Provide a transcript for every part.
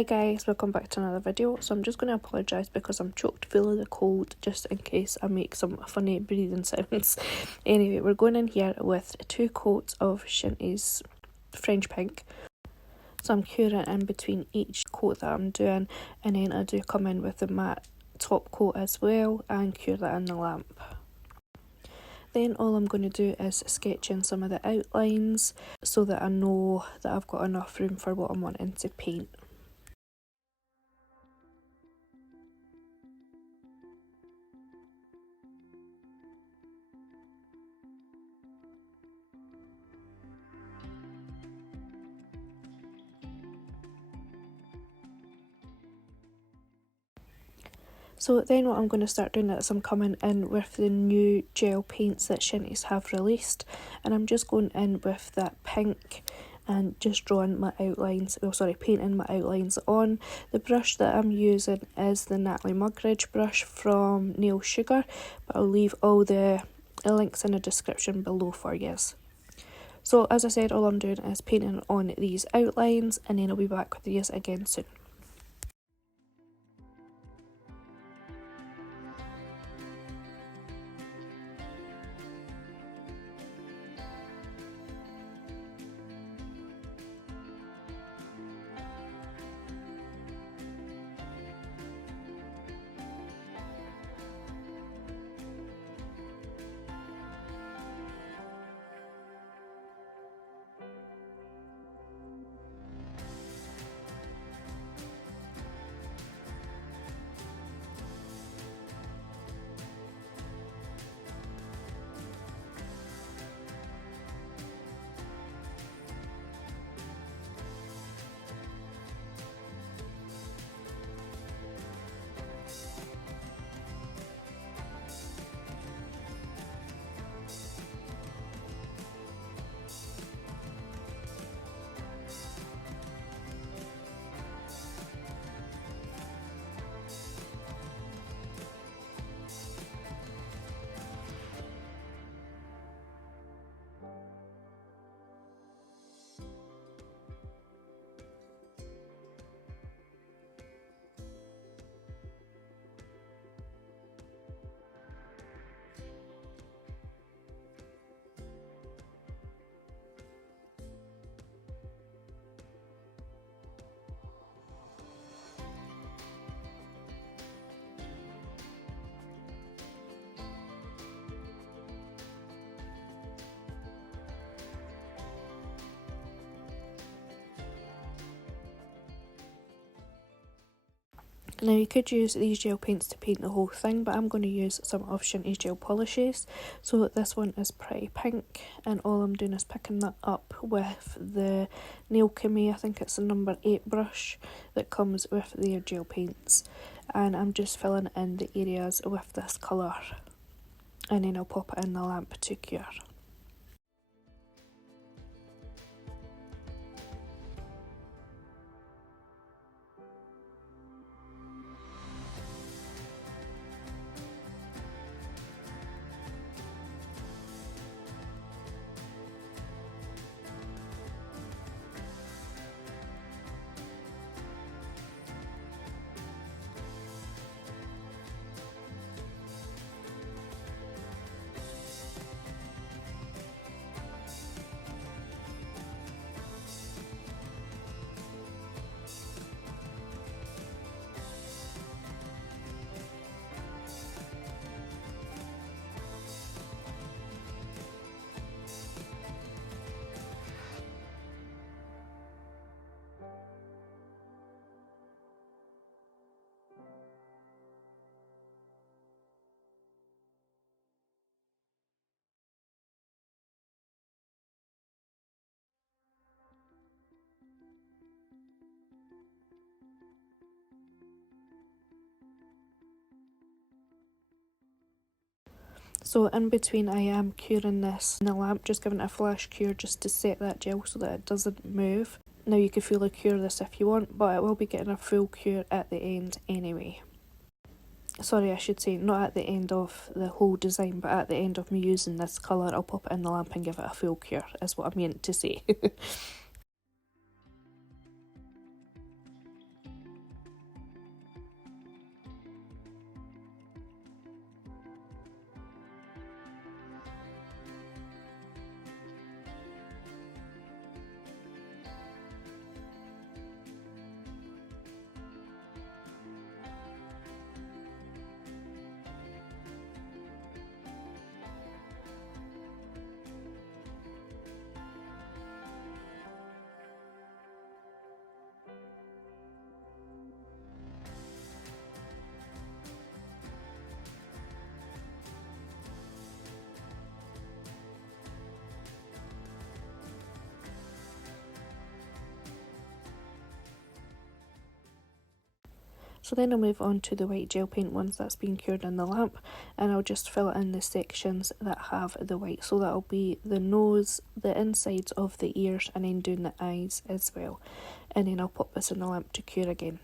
Hi guys, welcome back to another video. So I'm just going to apologise because I'm choked full of the cold, just in case I make some funny breathing sounds. Anyway, we're going in here with 2 coats of Chintys French Pink. So I'm curing in between each coat that I'm doing, and then I do come in with the matte top coat as well and cure that in the lamp. Then all I'm going to do is sketch in some of the outlines so that I know that I've got enough room for what I'm wanting to paint. So then what I'm going to start doing is I'm coming in with the new gel paints that Chintys have released, and I'm just going in with that pink and just drawing my outlines, painting my outlines on. The brush that I'm using is the Natalie Mugridge brush from Nail Sugar, but I'll leave all the links in the description below for you. So as I said, all I'm doing is painting on these outlines, and then I'll be back with these again soon. Now you could use these gel paints to paint the whole thing, but I'm going to use some of Chintys gel polishes. So this one is pretty pink, and all I'm doing is picking that up with the Nail Kame, I think it's the number 8 brush that comes with their gel paints. And I'm just filling in the areas with this colour, and then I'll pop it in the lamp to cure. So in between I am curing this in the lamp, just giving it a flash cure just to set that gel so that it doesn't move. Now you could fully cure this if you want, but it will be getting a full cure at the end anyway. Sorry, I should say not at the end of the whole design, but at the end of me using this colour, I'll pop it in the lamp and give it a full cure, is what I meant to say. So then I'll move on to the white gel paint once that's been cured in the lamp, and I'll just fill it in the sections that have the white. So that'll be the nose, the insides of the ears, and then doing the eyes as well. And then I'll pop this in the lamp to cure again.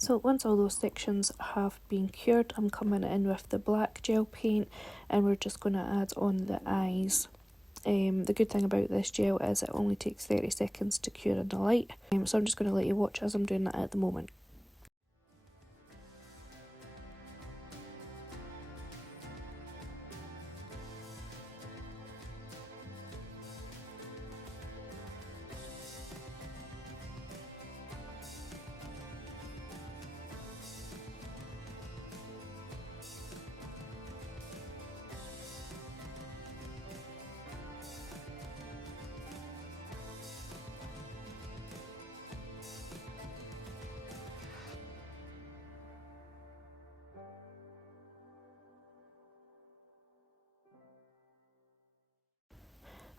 So once all those sections have been cured, I'm coming in with the black gel paint, and we're just going to add on the eyes. The good thing about this gel is it only takes 30 seconds to cure in the light, so I'm just going to let you watch as I'm doing that at the moment.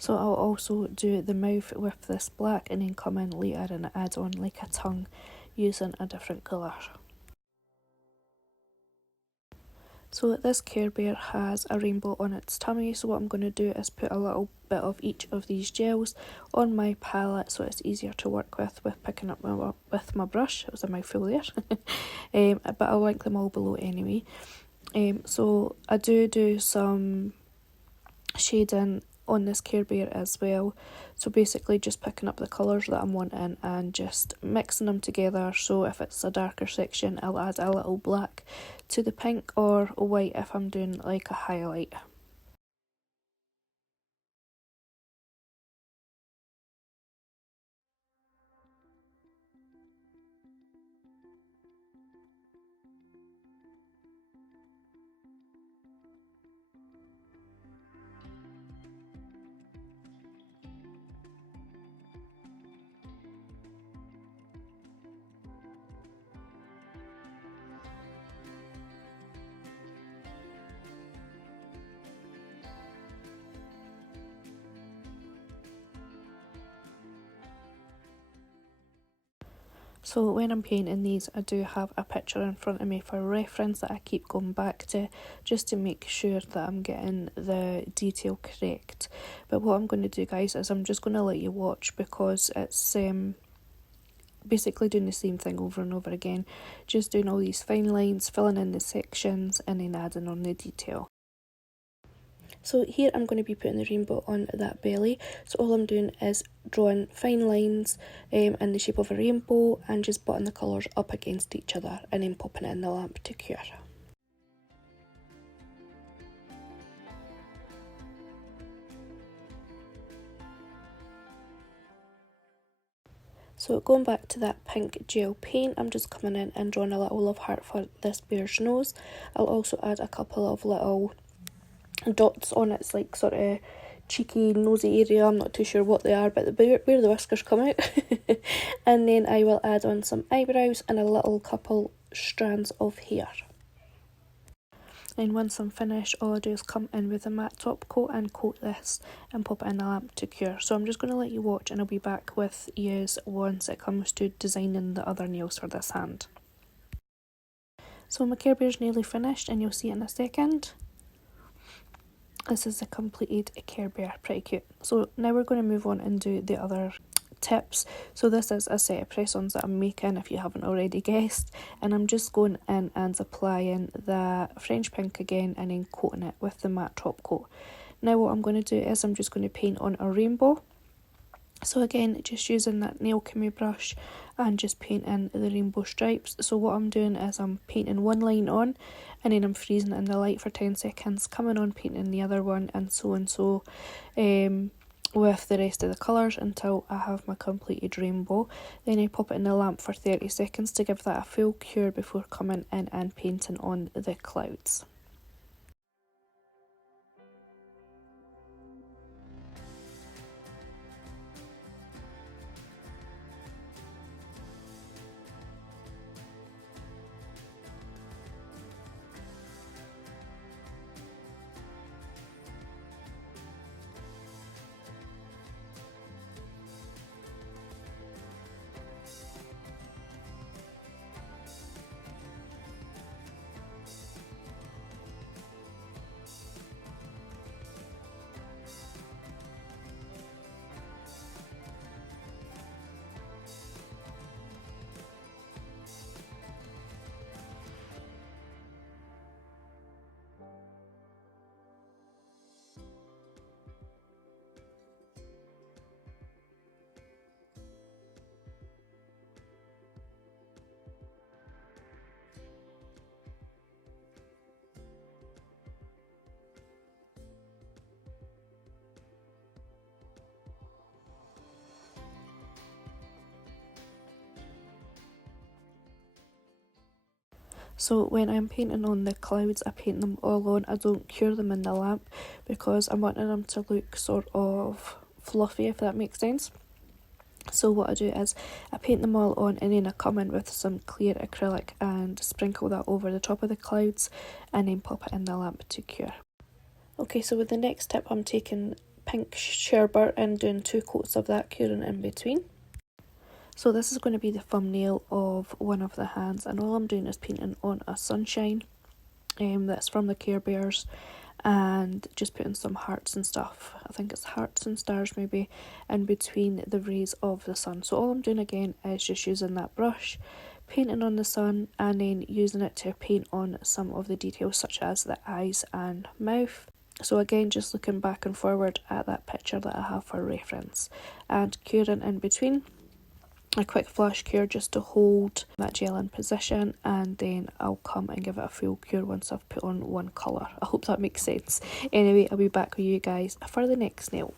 So I'll also do the mouth with this black, and then come in later and add on like a tongue using a different colour. So this Care Bear has a rainbow on its tummy, so what I'm going to do is put a little bit of each of these gels on my palette so it's easier to work with picking up with my brush. It was a mouthful there. But I'll link them all below anyway. So I do some shading on this Care Bear as well, so basically just picking up the colours that I'm wanting and just mixing them together. So if it's a darker section, I'll add a little black to the pink, or white if I'm doing like a highlight. So when I'm painting these, I do have a picture in front of me for reference that I keep going back to, just to make sure that I'm getting the detail correct. But what I'm going to do, guys, is I'm just going to let you watch, because it's basically doing the same thing over and over again, just doing all these fine lines, filling in the sections, and then adding on the detail. So here I'm going to be putting the rainbow on that belly, so all I'm doing is drawing fine lines in the shape of a rainbow, and just butting the colours up against each other and then popping it in the lamp to cure. So going back to that pink gel paint, I'm just coming in and drawing a little love heart for this bear's nose. I'll also add a couple of little dots on its like sort of cheeky nosy area. I'm not too sure what they are, but where the whiskers come out. And then I will add on some eyebrows and a little couple strands of hair. And once I'm finished, all I do is come in with a matte top coat and coat this and pop it in the lamp to cure. So I'm just going to let you watch and I'll be back with you once it comes to designing the other nails for this hand. So my Care Bear's nearly finished and you'll see it in a second. This is a completed Care Bear, pretty cute. So now we're going to move on and do the other tips. So this is a set of press-ons that I'm making, if you haven't already guessed, and I'm just going in and applying the French pink again and then coating it with the matte top coat. Now what I'm going to do is I'm just going to paint on a rainbow. So again, just using that nail Kumi brush and just painting the rainbow stripes. So what I'm doing is I'm painting one line on and then I'm freezing it in the light for 10 seconds, coming on painting the other one, and so with the rest of the colours until I have my completed rainbow. Then I pop it in the lamp for 30 seconds to give that a full cure before coming in and painting on the clouds. So when I'm painting on the clouds, I paint them all on. I don't cure them in the lamp because I'm wanting them to look sort of fluffy, if that makes sense. So what I do is I paint them all on and then I come in with some clear acrylic and sprinkle that over the top of the clouds and then pop it in the lamp to cure. Okay, so with the next tip, I'm taking pink sherbet and doing 2 coats of that, curing in between. So this is going to be the thumbnail of one of the hands, and all I'm doing is painting on a sunshine that's from the Care Bears, and just putting some hearts and stuff, I think it's hearts and stars maybe, in between the rays of the sun. So all I'm doing again is just using that brush, painting on the sun, and then using it to paint on some of the details such as the eyes and mouth. So again, just looking back and forward at that picture that I have for reference, and curing in between. A quick flash cure just to hold that gel in position, and then I'll come and give it a full cure once I've put on one colour. I hope that makes sense. Anyway, I'll be back with you guys for the next nail.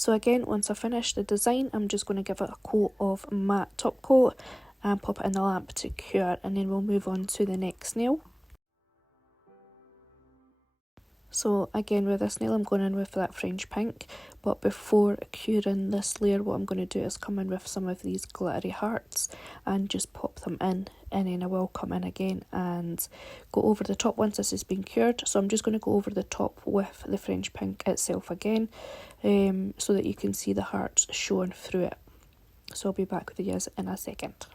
So again, once I finish the design, I'm just going to give it a coat of matte top coat and pop it in the lamp to cure, and then we'll move on to the next nail. So again, with this nail I'm going in with that French pink, but before curing this layer, what I'm going to do is come in with some of these glittery hearts and just pop them in, and then I will come in again and go over the top once this has been cured. So I'm just going to go over the top with the French pink itself again, so that you can see the hearts showing through it. So I'll be back with you in a second.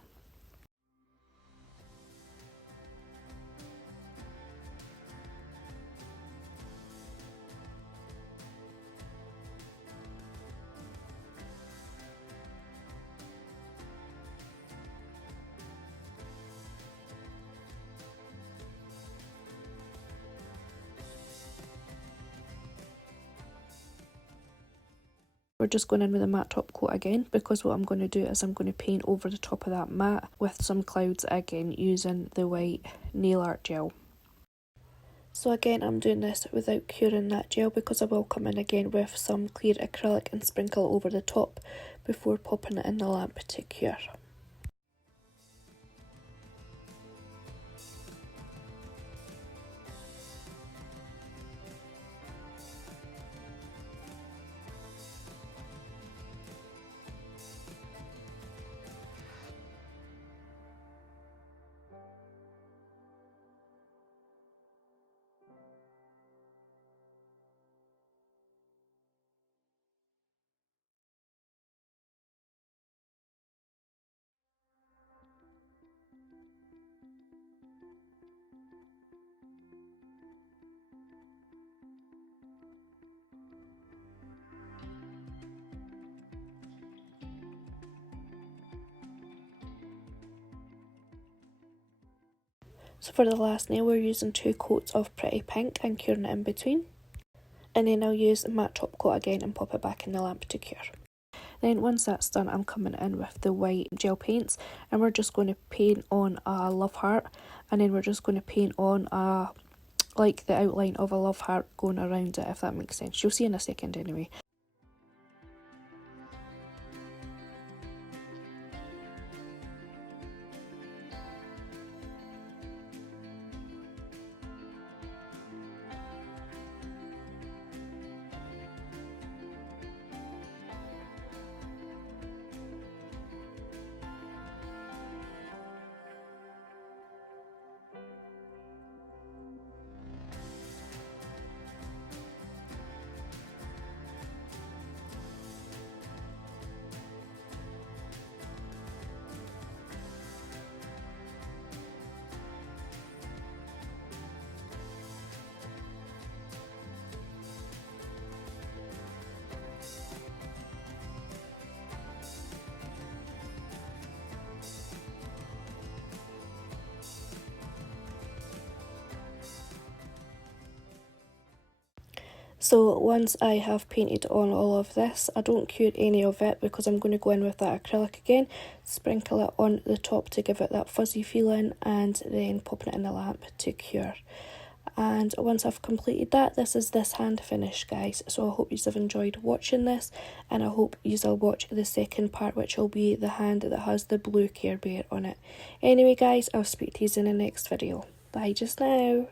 We're just going in with a matte top coat again, because what I'm going to do is I'm going to paint over the top of that matte with some clouds again using the white nail art gel. So again, I'm doing this without curing that gel, because I will come in again with some clear acrylic and sprinkle over the top before popping it in the lamp to cure. So for the last nail, we're using 2 coats of Pretty Pink and curing it in between. And then I'll use matte top coat again and pop it back in the lamp to cure. Then once that's done, I'm coming in with the white gel paints, and we're just going to paint on a love heart, and then we're just going to paint on like the outline of a love heart going around it, if that makes sense. You'll see in a second anyway. So once I have painted on all of this, I don't cure any of it because I'm going to go in with that acrylic again, sprinkle it on the top to give it that fuzzy feeling, and then popping it in the lamp to cure. And once I've completed that, this is this hand finish, guys. So I hope you have enjoyed watching this, and I hope you will watch the second part, which will be the hand that has the blue Care Bear on it. Anyway guys, I'll speak to you in the next video. Bye just now.